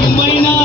You may not.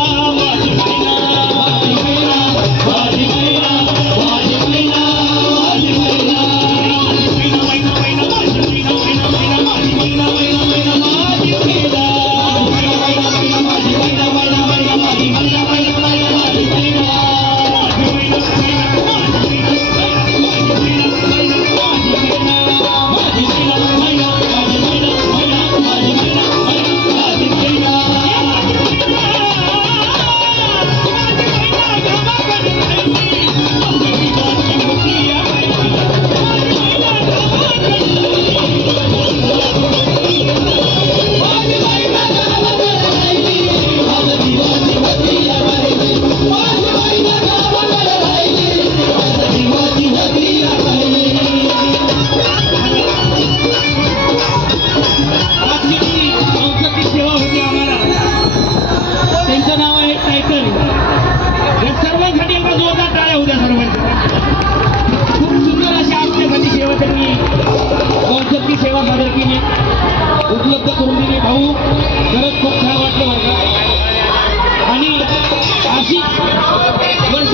सादर उपलब्ध करून दिली. भाऊ खरंच खूप छान वाटलं बरं आणि अशी वर्ष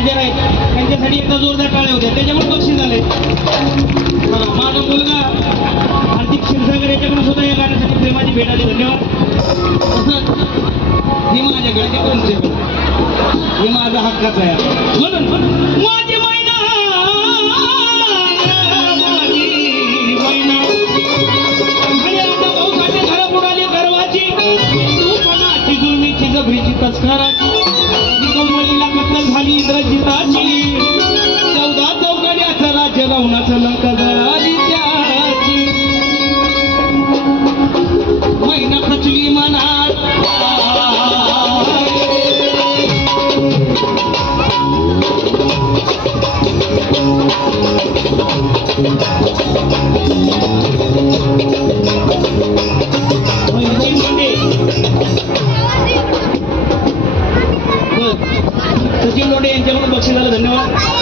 मॅनेजर आहेत. त्यांच्यासाठी एकदा जोरदार टाळ्या होत्या त्याच्यामुळे बक्षीस झाले. माझा मुलगा हार्दिक क्षीरसागर याच्याकडून सुद्धा या गाण्यासाठी प्रेमाची भेट आली धन्यवाद. तसंच हे माझ्याकडे ते तुमच्याकडे हे माझा हक्काचा आहे. म्हणून. यांच्याकडून धन्यवाद.